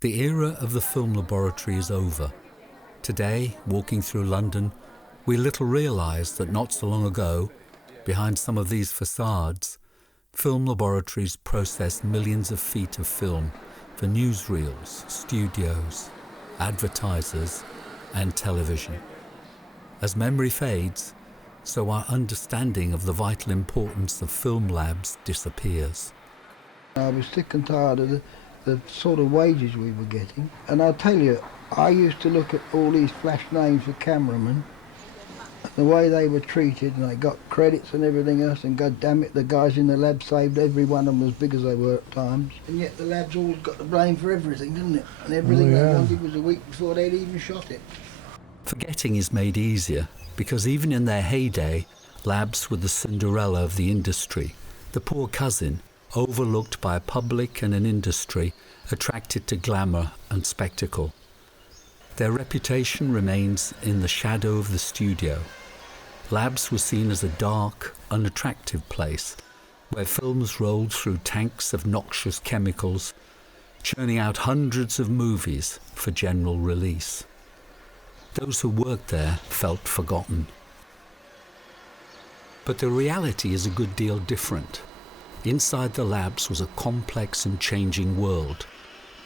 The era of the film laboratory is over. Today, walking through London, we little realise that not so long ago, behind some of these facades, film laboratories processed millions of feet of film for newsreels, studios, advertisers and television. As memory fades, so our understanding of the vital importance of film labs disappears. I was sick and tired of the sort of wages we were getting. And I'll tell you, I used to look at all these flash names for cameramen, the way they were treated, and they got credits and everything else, and God damn it, the guys in the lab saved every one of them as big as they were at times. And yet the labs always got the blame for everything, didn't it? And everything they wanted was a week before they'd even shot it. Forgetting is made easier because even in their heyday, labs were the Cinderella of the industry, the poor cousin, overlooked by a public and an industry attracted to glamour and spectacle. Their reputation remains in the shadow of the studio. Labs were seen as a dark, unattractive place where films rolled through tanks of noxious chemicals, churning out hundreds of movies for general release. Those who worked there felt forgotten. But the reality is a good deal different. Inside the labs was a complex and changing world,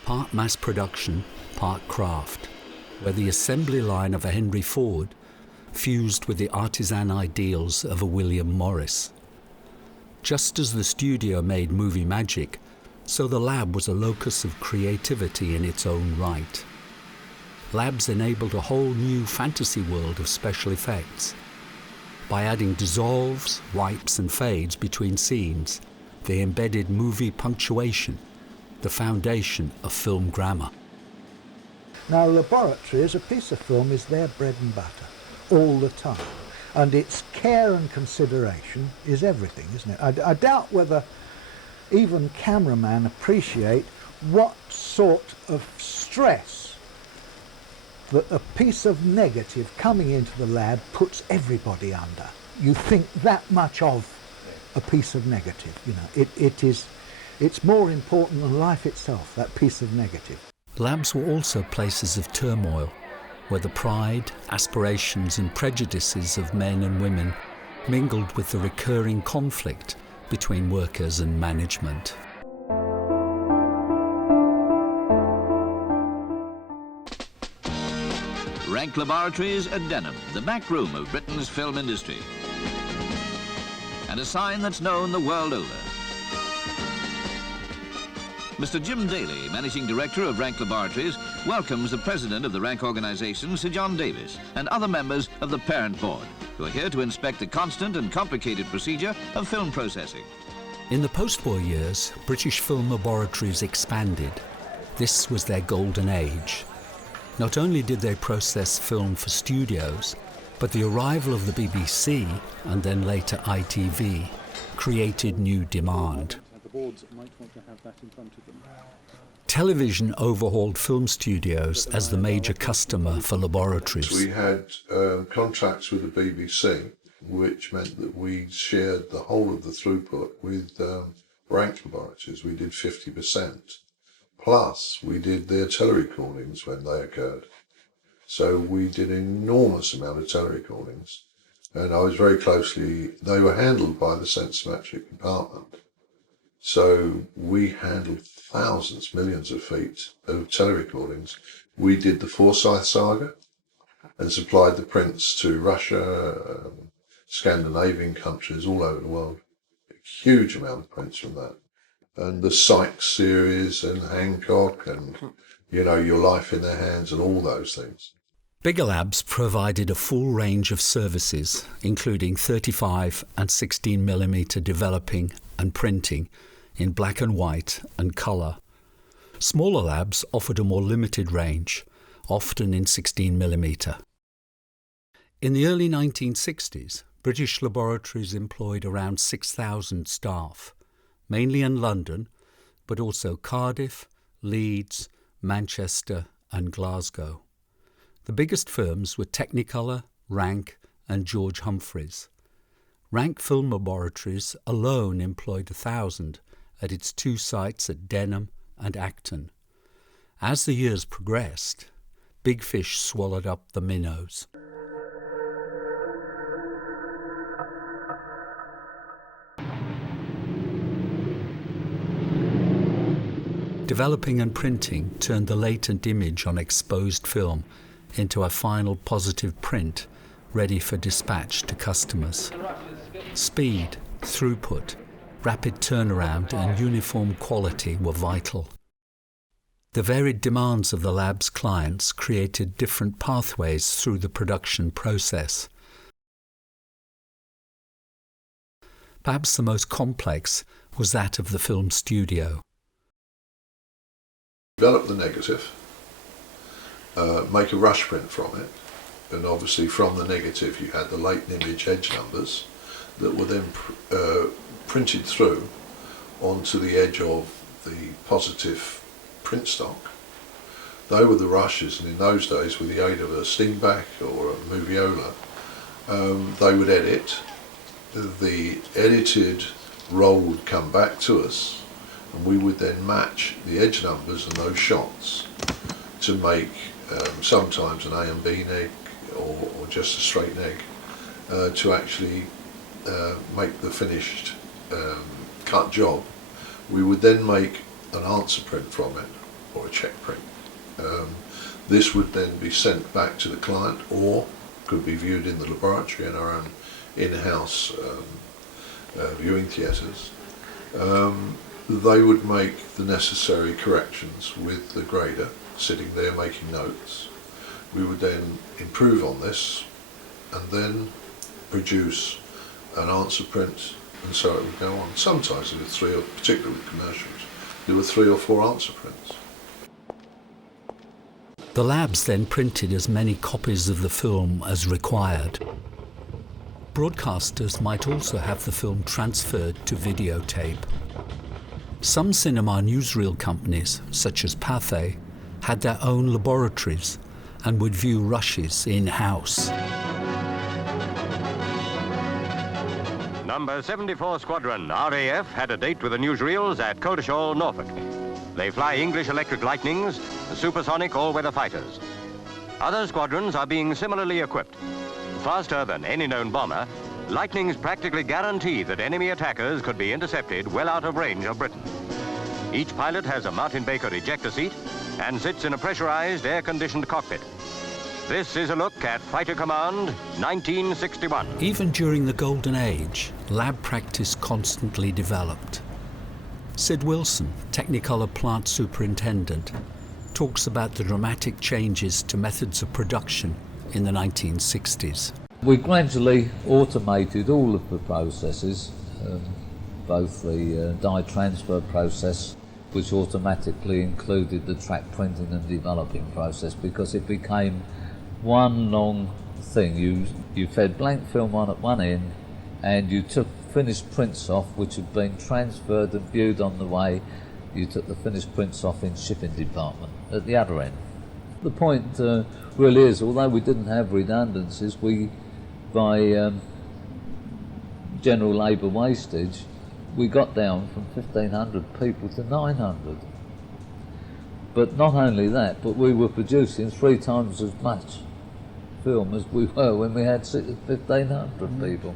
part mass production, part craft, where the assembly line of a Henry Ford fused with the artisan ideals of a William Morris. Just as the studio made movie magic, so the lab was a locus of creativity in its own right. Labs enabled a whole new fantasy world of special effects. By adding dissolves, wipes and fades between scenes, they embedded movie punctuation, the foundation of film grammar. Now, Laboratories, a piece of film is their bread and butter all the time, and its care and consideration is everything, isn't it? I doubt whether even cameramen appreciate what sort of stress that a piece of negative coming into the lab puts everybody under. You think that much of a piece of negative, you know. It's more important than life itself, that piece of negative. Labs were also places of turmoil, where the pride, aspirations and prejudices of men and women mingled with the recurring conflict between workers and management. Rank Laboratories at Denham, the back room of Britain's film industry. And a sign that's known the world over. Mr. Jim Daly, Managing Director of Rank Laboratories, welcomes the President of the Rank organisation, Sir John Davis, and other members of the parent board, who are here to inspect the constant and complicated procedure of film processing. In the post-war years, British film laboratories expanded. This was their golden age. Not only did they process film for studios, but the arrival of the BBC, and then later ITV, created new demand. Television overhauled film studios as the major customer for laboratories. We had contracts with the BBC, which meant that we shared the whole of the throughput with Rank Laboratories. We did 50%. Plus, we did their telerecordings when they occurred. So we did an enormous amount of telerecordings. And I was very closely, they were handled by the Sensometric department. So we handled thousands, millions of feet of telerecordings. We did the Forsyth saga and supplied the prints to Russia, Scandinavian countries all over the world. A huge amount of prints from that. And the Sykes series and Hancock and, you know, Your Life in Their Hands and all those things. Bigger labs provided a full range of services, including 35 and 16mm developing and printing in black and white and colour. Smaller labs offered a more limited range, often in 16mm. In the early 1960s, British laboratories employed around 6,000 staff, mainly in London, but also Cardiff, Leeds, Manchester and Glasgow. The biggest firms were Technicolor, Rank and George Humphries. Rank Film Laboratories alone employed 1,000 at its two sites at Denham and Acton. As the years progressed, big fish swallowed up the minnows. Developing and printing turned the latent image on exposed film into a final positive print ready for dispatch to customers. Speed, throughput, rapid turnaround and uniform quality were vital. The varied demands of the lab's clients created different pathways through the production process. Perhaps the most complex was that of the film studio. Develop the negative, make a rush print from it, and obviously from the negative you had the latent image edge numbers that were then printed through onto the edge of the positive print stock. They were the rushes, and in those days with the aid of a steam back or a moviola, they would edit. The edited roll would come back to us, and we would then match the edge numbers and those shots to make sometimes an A and B neg or just a straight neg to actually make the finished cut job. We would then make an answer print from it or a check print. This would then be sent back to the client or could be viewed in the laboratory in our own in-house viewing theatres. They would make the necessary corrections with the grader sitting there making notes. We would then improve on this and then produce an answer print, and so it would go on. Sometimes there were three, particularly with commercials, there were 3 or 4 answer prints. The labs then printed as many copies of the film as required. Broadcasters might also have the film transferred to videotape. Some cinema newsreel companies, such as Pathe, had their own laboratories and would view rushes in-house. Number 74 Squadron, RAF, had a date with the newsreels at Kodak, Norfolk. They fly English electric lightnings, supersonic all-weather fighters. Other squadrons are being similarly equipped. Faster than any known bomber, lightnings practically guarantee that enemy attackers could be intercepted well out of range of Britain. Each pilot has a Martin Baker ejector seat and sits in a pressurized, air-conditioned cockpit. This is a look at Fighter Command 1961. Even during the Golden Age, lab practice constantly developed. Sid Wilson, Technicolor plant superintendent, talks about the dramatic changes to methods of production in the 1960s. We gradually automated all of the processes, both the dye transfer process, which automatically included the track printing and developing process, because it became one long thing. You fed blank film on at one end and you took finished prints off which had been transferred and viewed on the way. You took the finished prints off in shipping department at the other end. The point really is, although we didn't have redundancies, we, by general labour wastage, we got down from 1,500 people to 900. But not only that, but we were producing 3 times as much film as we were when we had 1,500 people.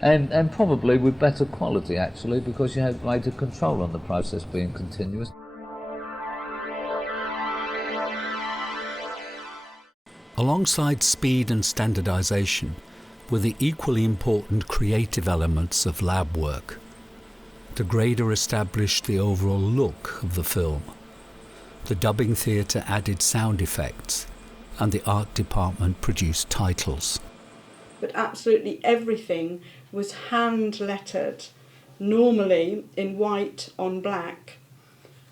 And probably with better quality, actually, because you had greater control on the process being continuous. Alongside speed and standardization were the equally important creative elements of lab work. The grader established the overall look of the film. The dubbing theatre added sound effects, and the art department produced titles. But absolutely everything was hand lettered, normally in white on black,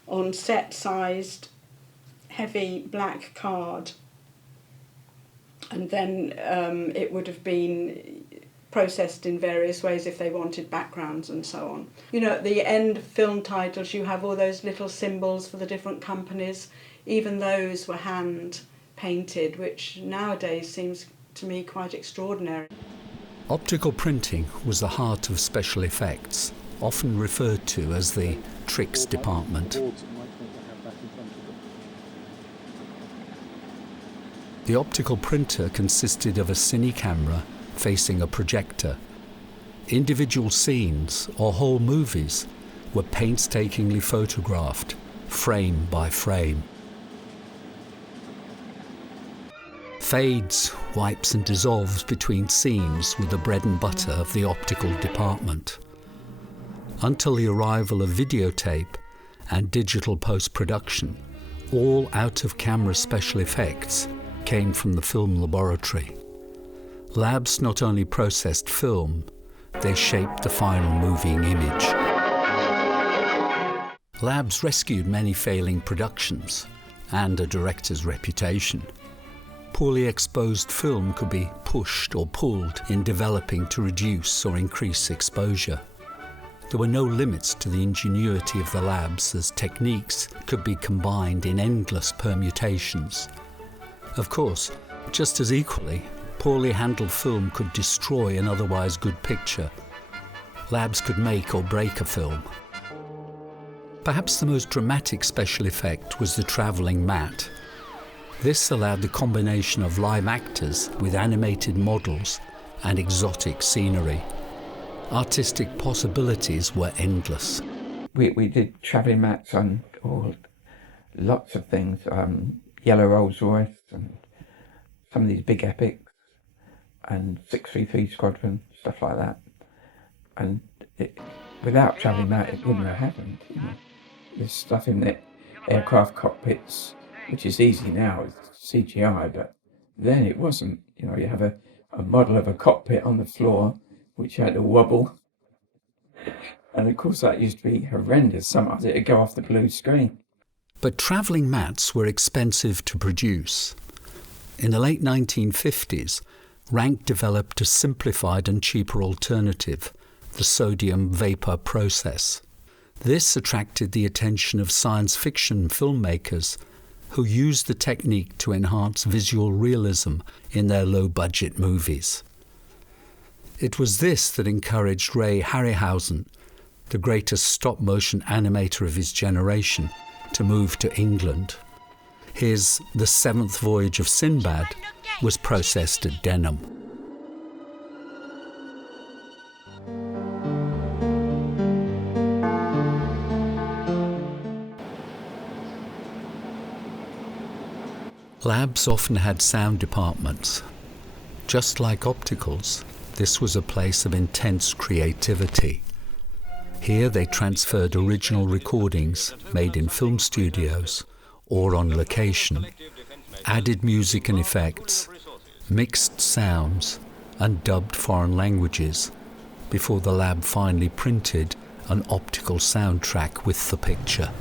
on set-sized, heavy black card. And then it would have been processed in various ways if they wanted backgrounds and so on. You know, at the end of film titles you have all those little symbols for the different companies. Even those were hand painted, which nowadays seems to me quite extraordinary. Optical printing was the heart of special effects, often referred to as the tricks department. The optical printer consisted of a cine camera facing a projector. Individual scenes or whole movies were painstakingly photographed, frame by frame. Fades, wipes and dissolves between scenes were the bread and butter of the optical department. Until the arrival of videotape and digital post-production, all out-of-camera special effects came from the film laboratory. Labs not only processed film, they shaped the final moving image. Labs rescued many failing productions and a director's reputation. Poorly exposed film could be pushed or pulled in developing to reduce or increase exposure. There were no limits to the ingenuity of the labs, as techniques could be combined in endless permutations. Of course, just as equally, poorly handled film could destroy an otherwise good picture. Labs could make or break a film. Perhaps the most dramatic special effect was the travelling mat. This allowed the combination of live actors with animated models and exotic scenery. Artistic possibilities were endless. We did travelling mats on lots of things, Yellow Rolls Royce and some of these big epics and 633 Squadron, stuff like that. And without travelling mat, it wouldn't have happened. You know. There's stuff in the aircraft cockpits, which is easy now, it's CGI, but then it wasn't. You know, you have a model of a cockpit on the floor, which had to wobble. And of course that used to be horrendous. Sometimes it would go off the blue screen. But travelling mats were expensive to produce. In the late 1950s, Rank developed a simplified and cheaper alternative, the sodium vapour process. This attracted the attention of science fiction filmmakers who used the technique to enhance visual realism in their low-budget movies. It was this that encouraged Ray Harryhausen, the greatest stop-motion animator of his generation, to move to England. His The Seventh Voyage of Sinbad was processed at Denham. Labs often had sound departments. Just like opticals, this was a place of intense creativity. Here they transferred original recordings made in film studios or on location, added music and effects, mixed sounds and dubbed foreign languages before the lab finally printed an optical soundtrack with the picture.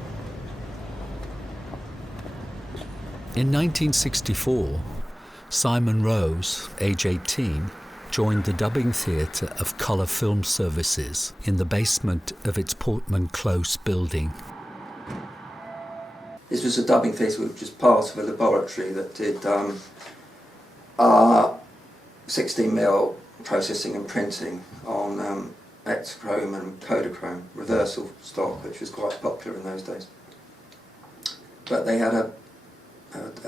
In 1964, Simon Rose, age 18, joined the dubbing theatre of Colour Film Services in the basement of its Portman Close building. This was a dubbing theatre which was part of a laboratory that did 16mm processing and printing on Ex-Chrome and Kodachrome, reversal stock, which was quite popular in those days. But they had a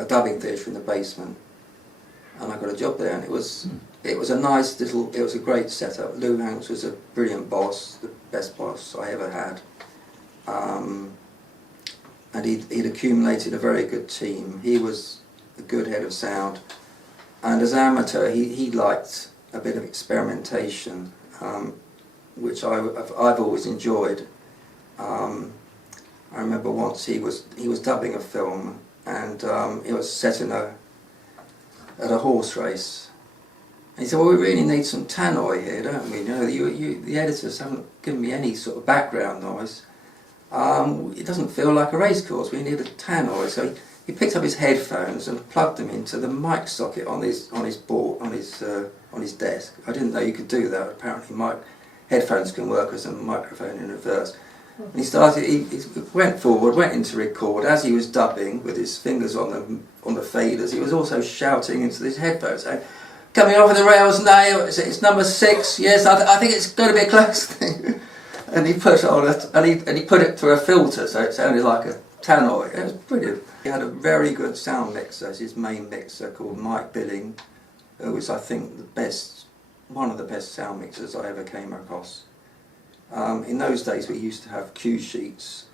dubbing theatre in the basement, and I got a job there, and it was a nice little, it was a great setup. Lou Hanks was a brilliant boss, the best boss I ever had, and he'd accumulated a very good team. He was a good head of sound, and as an amateur he liked a bit of experimentation, which I've always enjoyed. I remember once he was dubbing a film, and it was set at a horse race. And he said, well, we really need some tannoy here, don't we? You know, the editors haven't given me any sort of background noise. It doesn't feel like a race course, we need a tannoy. So he picked up his headphones and plugged them into the mic socket on his desk. I didn't know you could do that. Apparently headphones can work as a microphone in reverse. And he went forward, went into record. As he was dubbing with his fingers on the faders, he was also shouting into his headphones, saying, "Coming over the rails now, it's number 6. Yes, I think it's going to be a close thing." And he put it on he put it through a filter, so it sounded like tannoy. It was brilliant. He had a very good sound mixer, his main mixer, called Mike Billing, who was, I think, one of the best sound mixers I ever came across. In those days we used to have cue sheets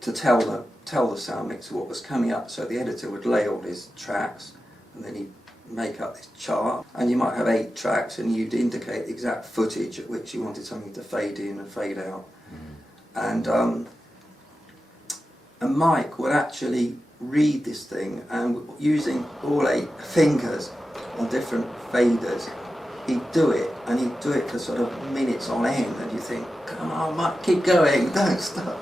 to tell the sound mixer what was coming up, so the editor would lay all his tracks and then he'd make up this chart, and you might have 8 tracks and you'd indicate the exact footage at which you wanted something to fade in and fade out. And Mike would actually read this thing, and using all 8 fingers on different faders, he'd do it, and he'd do it for sort of minutes on end, and you think, come on Mike, keep going, don't stop.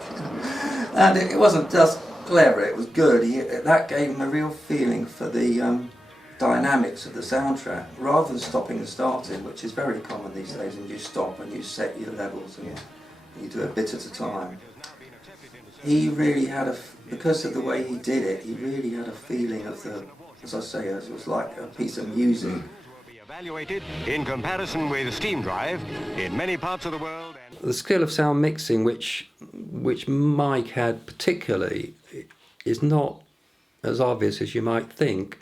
And it wasn't just clever, it was good. That gave him a real feeling for the dynamics of the soundtrack, rather than stopping and starting, which is very common these days, and you stop and you set your levels and you do a bit at a time. He really had because of the way he did it, he really had a feeling of the, as I say, it was like a piece of music. Evaluated in comparison with steam drive in many parts of the world. The skill of sound mixing, which Mike had particularly, is not as obvious as you might think.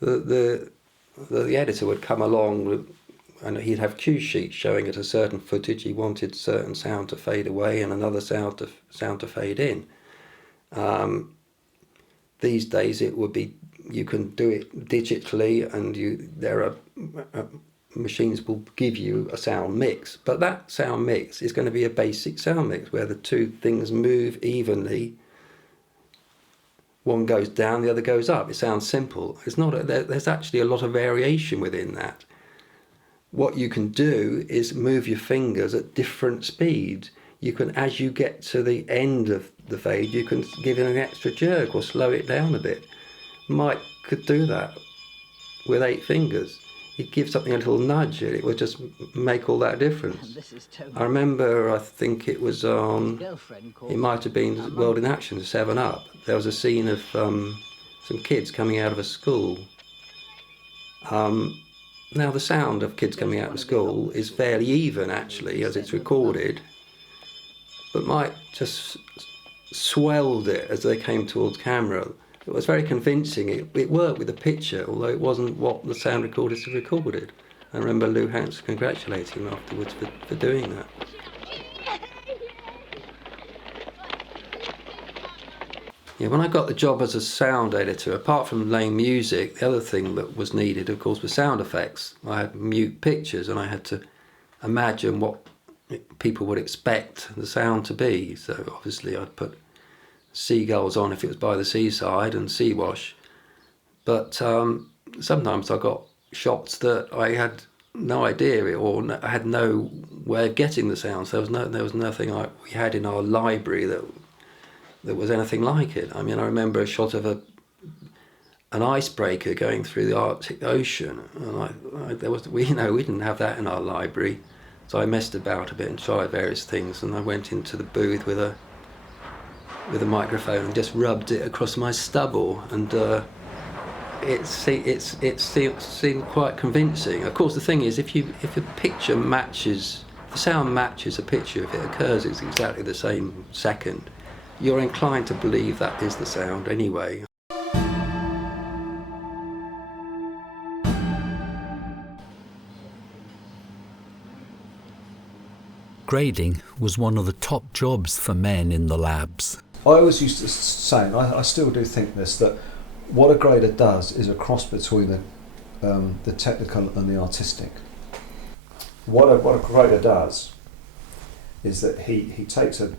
The editor would come along and he'd have cue sheets showing at a certain footage he wanted certain sound to fade away and another sound to fade in. These days it would be, you can do it digitally, and there are machines will give you a sound mix, but that sound mix is going to be a basic sound mix where the two things move evenly. One goes down, the other goes up. It sounds simple. It's not. There's actually a lot of variation within that. What you can do is move your fingers at different speeds. You can, as you get to the end of the fade, you can give it an extra jerk or slow it down a bit. Mike could do that with 8 fingers. He'd give something a little nudge and it would just make all that difference. I remember, I think it was on, it might have been World in Action, 7 Up. There was a scene of some kids coming out of a school. Now the sound of kids coming out of school is fairly even actually as it's recorded, but Mike just swelled it as they came towards camera. It was very convincing. It worked with the picture, although it wasn't what the sound recorders had recorded. I remember Lou Hanks congratulating him afterwards for doing that. Yeah, when I got the job as a sound editor, apart from laying music, the other thing that was needed, of course, was sound effects. I had mute pictures and I had to imagine what people would expect the sound to be. So obviously I'd put seagulls on if it was by the seaside and sea wash. But sometimes I got shots that I had no idea or I had no way of getting the sounds. There was nothing we had in our library that was anything like it. I mean, I remember a shot of an icebreaker going through the Arctic Ocean, and we didn't have that in our library. So I messed about a bit and tried various things, and I went into the booth with a microphone and just rubbed it across my stubble, and it seemed quite convincing. Of course, the thing is, if a picture matches, if the sound matches a picture, if it occurs it's exactly the same second, you're inclined to believe that is the sound anyway. Grading was one of the top jobs for men in the labs. I always used to say, and I still do think this, that what a grader does is a cross between the technical and the artistic. What a grader does is that he takes a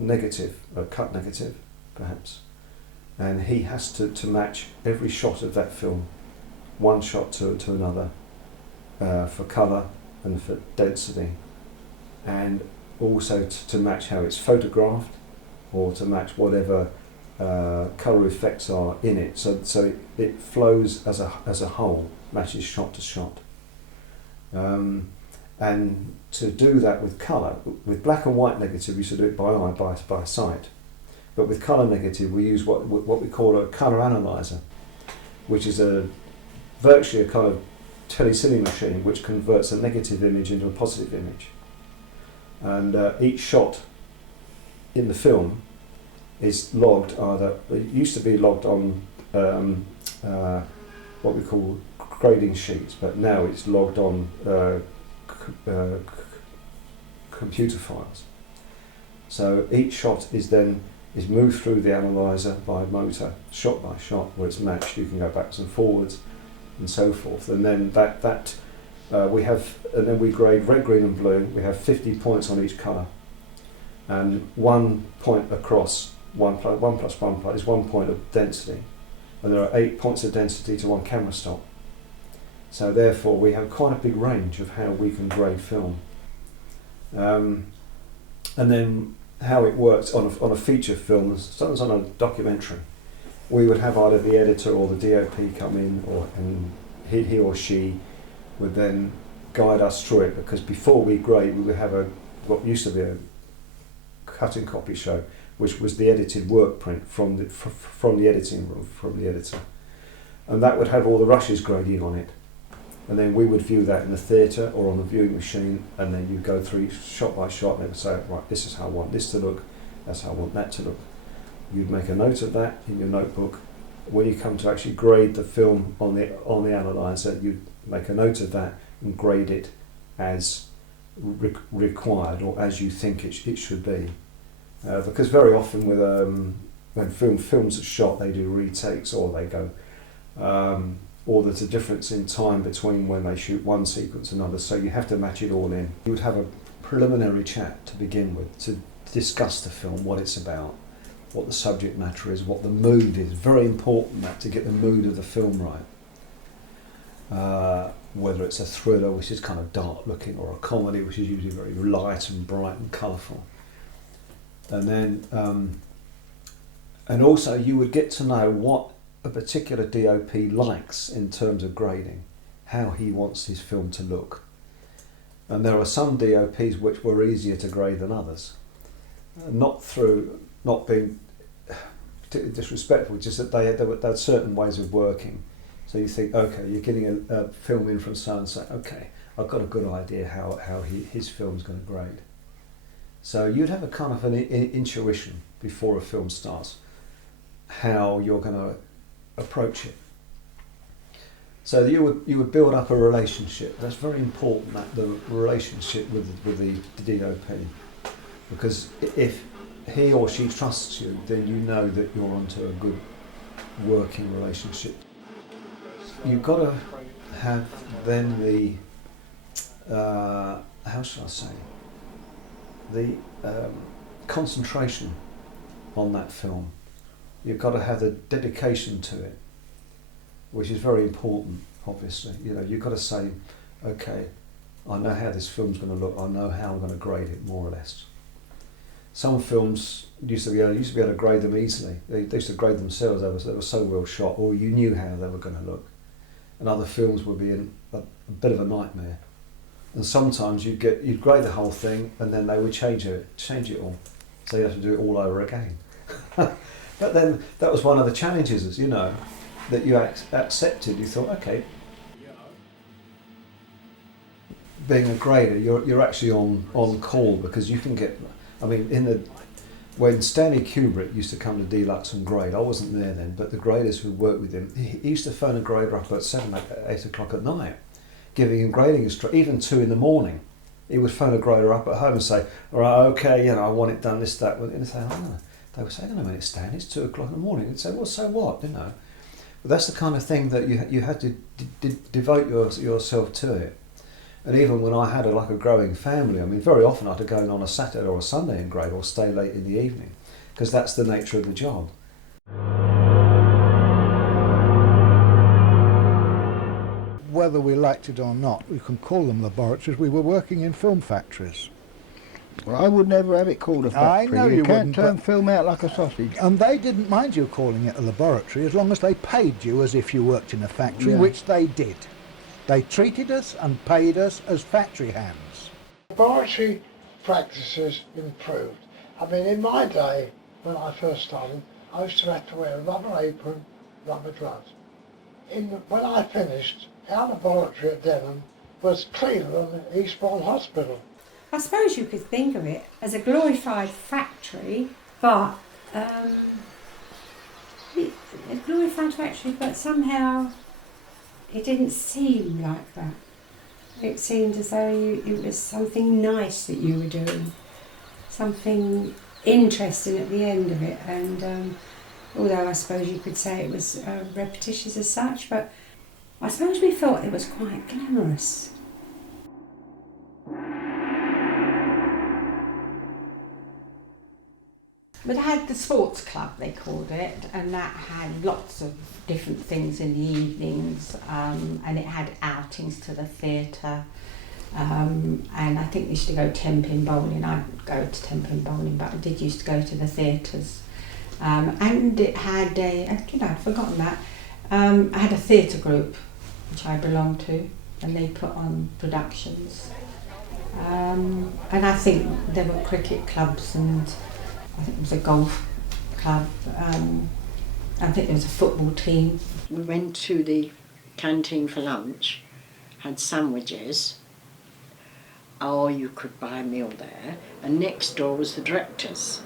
negative, a cut negative perhaps, and he has to match every shot of that film, one shot to another, for colour and for density, and also to match how it's photographed, or to match whatever colour effects are in it, so it flows as a whole, matches shot to shot. And to do that with colour, with black and white negative, we used to do it by eye, by sight. But with colour negative, we use what we call a colour analyzer, which is virtually a kind of telecine machine which converts a negative image into a positive image. And each shot in the film is logged either, it used to be logged on what we call grading sheets, but now it's logged on computer files. So each shot is moved through the analyzer by motor, shot by shot, where it's matched. You can go backwards and forwards, and so forth. And then then we grade red, green, and blue. We have 50 points on each colour, and 1 point across. 1 plus 1 is 1 point of density, and there are 8 points of density to 1 camera stop. So therefore, we have quite a big range of how we can grade film. And then how it works on a feature film, sometimes on a documentary, we would have either the editor or the DOP come in, and he or she would then guide us through it, because before we grade we would have what used to be a cutting copy show, which was the edited work print from the editing room, from the editor, and that would have all the rushes grading on it, and then we would view that in the theatre or on the viewing machine, and then you go through shot by shot and they would say, right, this is how I want this to look, that's how I want that to look. You'd make a note of that in your notebook. When you come to actually grade the film on the analyzer, you make a note of that and grade it as required, or as you think it should be. Because very often with when films are shot, they do retakes, or they go, or there's a difference in time between when they shoot one sequence and another, so you have to match it all in. You would have a preliminary chat to begin with to discuss the film, what it's about, what the subject matter is, what the mood is. Very important that to get the mood of the film right. Whether it's a thriller, which is kind of dark looking, or a comedy, which is usually very light and bright and colourful. And then, and also you would get to know what a particular DOP likes in terms of grading, how he wants his film to look. And there are some DOPs which were easier to grade than others. Not through not being particularly disrespectful, just that they had certain ways of working. So you think, okay, you're getting a film in from so-and-so, okay, I've got a good idea how his film's going to grade. So you'd have a kind of an intuition before a film starts, how you're going to approach it. So you would build up a relationship. That's very important, that the relationship with the DOP, because if he or she trusts you, then you know that you're onto a good working relationship. You've got to have then the how shall I say, the concentration on that film. You've got to have the dedication to it, which is very important, obviously. You know, you've got to say, okay, I know how this film's going to look, I know how I'm going to grade it, more or less. Some films used to be able to grade them easily. They used to grade themselves, they were so well shot, or you knew how they were going to look. And other films would be a bit of a nightmare. And sometimes you'd grade the whole thing, and then they would change it all. So you have to do it all over again. But then that was one of the challenges, you know, that you accepted. You thought, okay, being a grader, you're actually on call, because you can get. I mean, when Stanley Kubrick used to come to Deluxe and grade, I wasn't there then, but the graders who worked with him, he used to phone a grader up at 7, 8 o'clock at night, giving him grading instructions, even 2 in the morning. He would phone a grader up at home and say, all right, okay, you know, I want it done, this, that. And they'd say, oh, they would say, hang on a minute, Stan, it's 2 o'clock in the morning. He'd say, well, so what, you know. But that's the kind of thing that you had to devote yourself to it. And even when I had a growing family, I mean, very often I had to go in on a Saturday or a Sunday and grade, or stay late in the evening, because that's the nature of the job. Whether we liked it or not, we can call them laboratories. We were working in film factories. Well, I would never have it called a factory. I know you can't wouldn't, turn film out like a sausage. And they didn't mind you calling it a laboratory as long as they paid you as if you worked in a factory, Yeah. which they did. They treated us and paid us as factory hands. Laboratory practices improved. I mean, in my day, when I first started, I used to have to wear a rubber apron, rubber gloves. When I finished, our laboratory at Denham was cleaner than Eastbourne Hospital. I suppose you could think of it as a glorified factory, but a glorified factory, but somehow it didn't seem like that. It seemed as though it was something nice that you were doing, something interesting at the end of it, and although I suppose you could say it was repetitious as such, but I suppose we thought it was quite glamorous. But it had the sports club, they called it, and that had lots of different things in the evenings, and it had outings to the theatre, and I think we used to go 10-pin bowling. I didn't go to 10-pin bowling, but I did used to go to the theatres. And it had I'd forgotten that, I had a theatre group, which I belonged to, and they put on productions. And I think there were cricket clubs, and I think it was a golf club. I think there was a football team. We went to the canteen for lunch, had sandwiches, or you could buy a meal there, and next door was the director's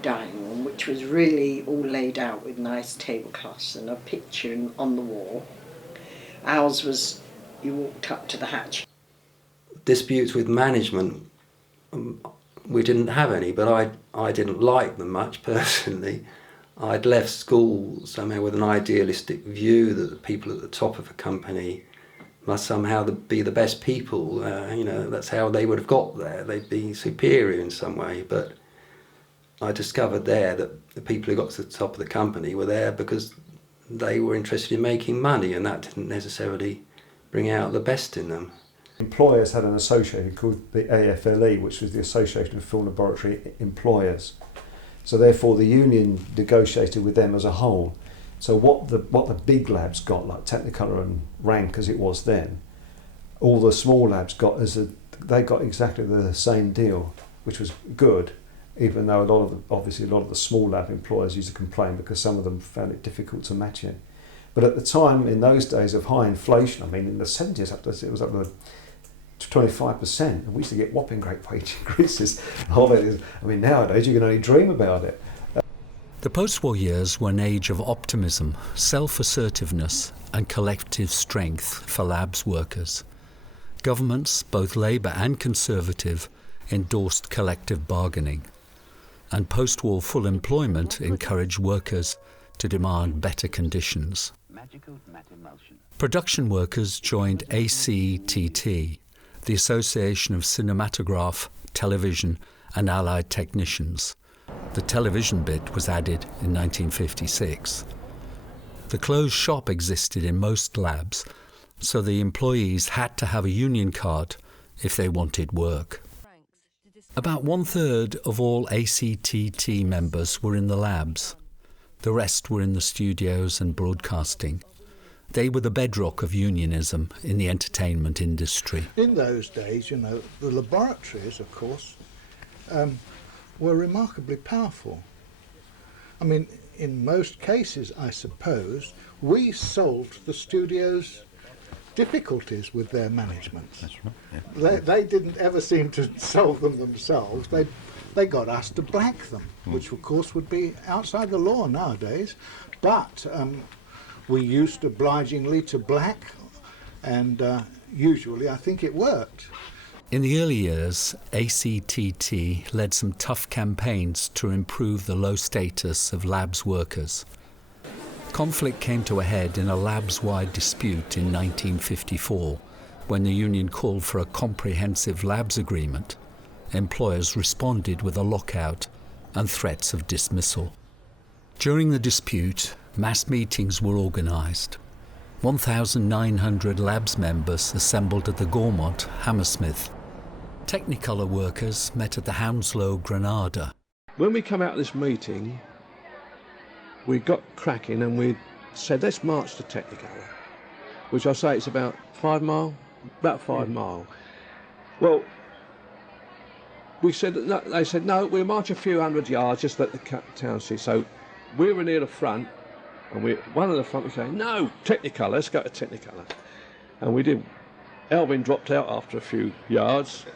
dining room, which was really all laid out with nice tablecloths and a picture on the wall. Ours was, you walked up to the hatch. Disputes with management, we didn't have any, but I didn't like them much personally. I'd left school somehow with an idealistic view that the people at the top of a company must somehow be the best people. That's how they would have got there. They'd be superior in some way. But I discovered there that the people who got to the top of the company were there because they were interested in making money, and that didn't necessarily bring out the best in them. Employers had an association called the AFLE, which was the Association of Film Laboratory Employers. So therefore the union negotiated with them as a whole. So what the big labs got, like Technicolor and Rank as it was then, all the small labs got they got exactly the same deal, which was good, even though obviously a lot of the small lab employers used to complain because some of them found it difficult to match it. But at the time, in those days of high inflation, I mean in the 70s it was up to 25%, and we used to get whopping great wage increases. I mean, nowadays you can only dream about it. The post-war years were an age of optimism, self-assertiveness and collective strength for labs workers. Governments, both Labour and Conservative, endorsed collective bargaining, and post-war full employment encouraged workers to demand better conditions. Production workers joined ACTT, the Association of Cinematograph, Television and Allied Technicians. The television bit was added in 1956. The closed shop existed in most labs, so the employees had to have a union card if they wanted work. About 1/3 of all ACTT members were in the labs. The rest were in the studios and broadcasting. They were the bedrock of unionism in the entertainment industry. In those days, the laboratories, of course, were remarkably powerful. I mean, in most cases, I suppose, we solved the studio's difficulties with their management. That's right. Yeah. They didn't ever seem to solve them themselves. They got us to black them, which of course would be outside the law nowadays. But we used obligingly to black, and usually I think it worked. In the early years, ACTT led some tough campaigns to improve the low status of labs workers. Conflict came to a head in a labs-wide dispute in 1954, when the union called for a comprehensive labs agreement. Employers responded with a lockout and threats of dismissal. During the dispute, mass meetings were organised. 1,900 labs members assembled at the Gaumont, Hammersmith. Technicolor workers met at the Hounslow, Granada. When we come out of this meeting, we got cracking and we said, let's march to Technicolor, which I say it's about 5 mile, about 5 mile. Well, we said, no, they said, no, we'll march a few hundred yards, just let the town see. So we were near the front, and one of the front was saying, no, Technicolor, let's go to Technicolor. And we did. Alvin dropped out after a few yards,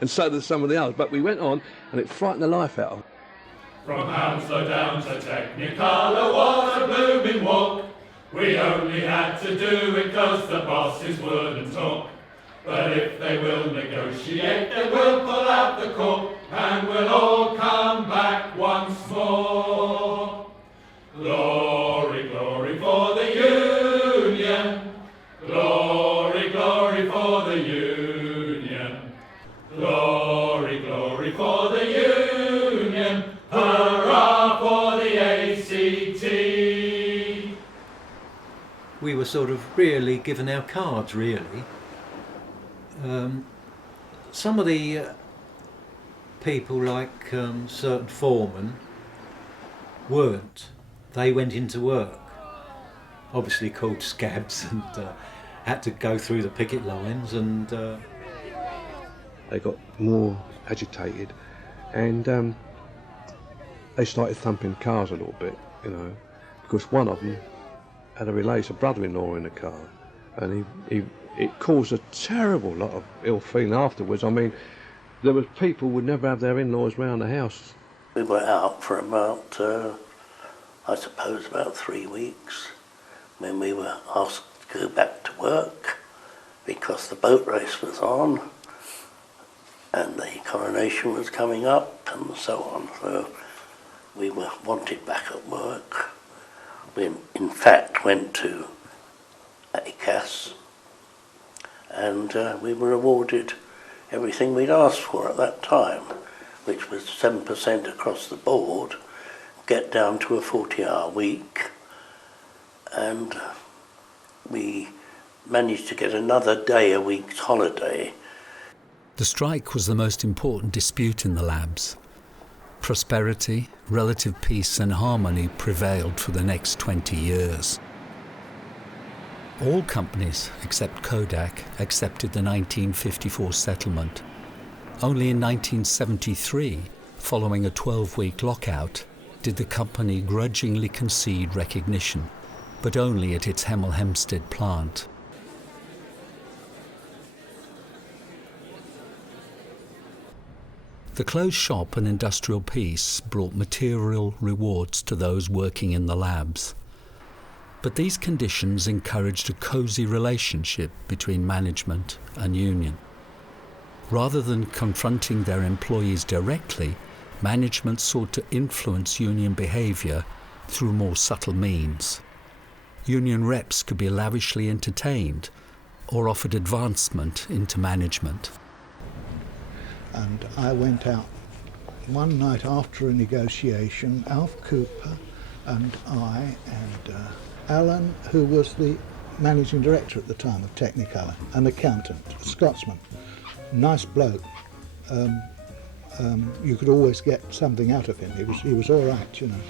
and so did some of the others. But we went on, and it frightened the life out of them. From Hounslow down to Technicolor, what a blooming walk. We only had to do it 'cause the bosses wouldn't talk. But if they will negotiate, then we'll pull out the cork, and we'll all come back once more. Glory, glory for the Union. Glory, glory for the Union. Glory, glory for the Union. Hurrah for the ACT. We were sort of really given our cards, really. Some of the people, like certain foremen, weren't. They went into work, obviously called scabs, and had to go through the picket lines, and they got more agitated, and they started thumping cars a little bit, you know, because one of them had a relation, brother-in-law in the car, and it caused a terrible lot of ill feeling afterwards. I mean, there was people who would never have their in-laws round the house. We were out for about, I suppose, about 3 weeks, when we were asked to go back to work because the boat race was on and the coronation was coming up and so on. So we were wanted back at work. We in fact went to ACAS, and we were awarded everything we'd asked for at that time, which was 7% across the board, get down to a 40-hour week, and we managed to get another day a week's holiday. The strike was the most important dispute in the labs. Prosperity, relative peace and harmony prevailed for the next 20 years. All companies, except Kodak, accepted the 1954 settlement. Only in 1973, following a 12-week lockout, did the company grudgingly concede recognition, but only at its Hemel Hempstead plant. The closed shop and industrial peace brought material rewards to those working in the labs. But these conditions encouraged a cosy relationship between management and union. Rather than confronting their employees directly, management sought to influence union behaviour through more subtle means. Union reps could be lavishly entertained or offered advancement into management. And I went out one night after a negotiation, Alf Cooper and I and Alan, who was the managing director at the time of Technicolor, an accountant, a Scotsman, nice bloke. You could always get something out of him. He was all right, you know.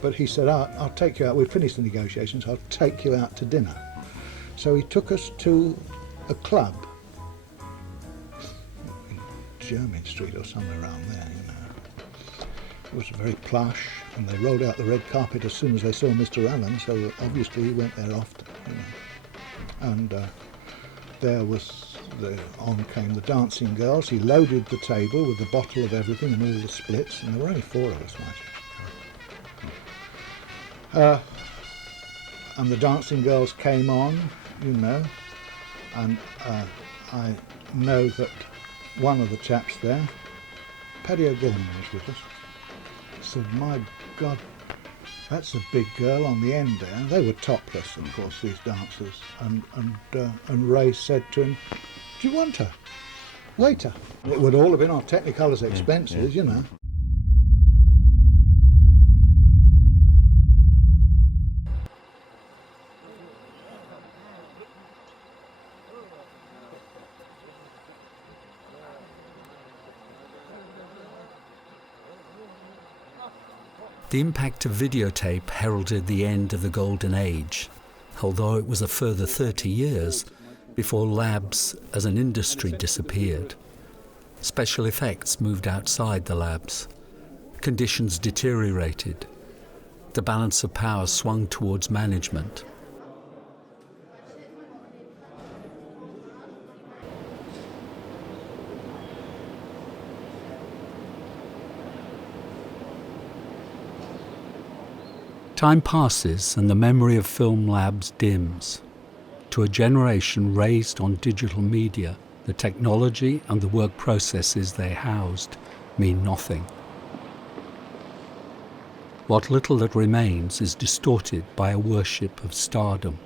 But he said, I'll take you out, we've finished the negotiations, I'll take you out to dinner. So he took us to a club, Jermyn Street or somewhere around there, you know. It was very plush, and they rolled out the red carpet as soon as they saw Mr. Allen, so obviously he went there often, you know. And there was, on came the dancing girls. He loaded the table with a bottle of everything and all the splits, and there were only 4 of us, mind you. And the dancing girls came on, you know, and I know that one of the chaps there, Paddy O'Gorman, was with us. He said, my God, that's a big girl on the end there. They were topless, of course, these dancers. And Ray said to him, do you want her? Waiter. It would all have been on Technicolor's expenses, you know. The impact of videotape heralded the end of the golden age, although it was a further 30 years before labs as an industry disappeared. Special effects moved outside the labs. Conditions deteriorated. The balance of power swung towards management. Time passes and the memory of film labs dims. To a generation raised on digital media, the technology and the work processes they housed mean nothing. What little that remains is distorted by a worship of stardom.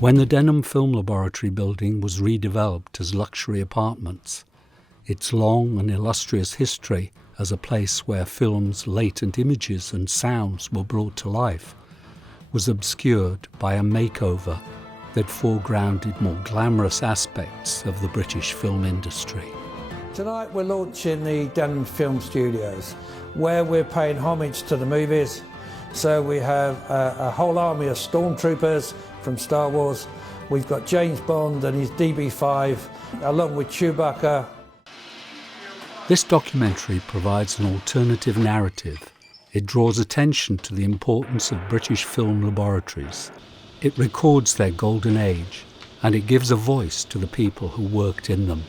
When the Denham Film Laboratory building was redeveloped as luxury apartments, its long and illustrious history as a place where film's latent images and sounds were brought to life was obscured by a makeover that foregrounded more glamorous aspects of the British film industry. Tonight we're launching the Denham Film Studios, where we're paying homage to the movies. So we have a whole army of stormtroopers from Star Wars. We've got James Bond and his DB5, along with Chewbacca. This documentary provides an alternative narrative. It draws attention to the importance of British film laboratories. It records their golden age, and it gives a voice to the people who worked in them.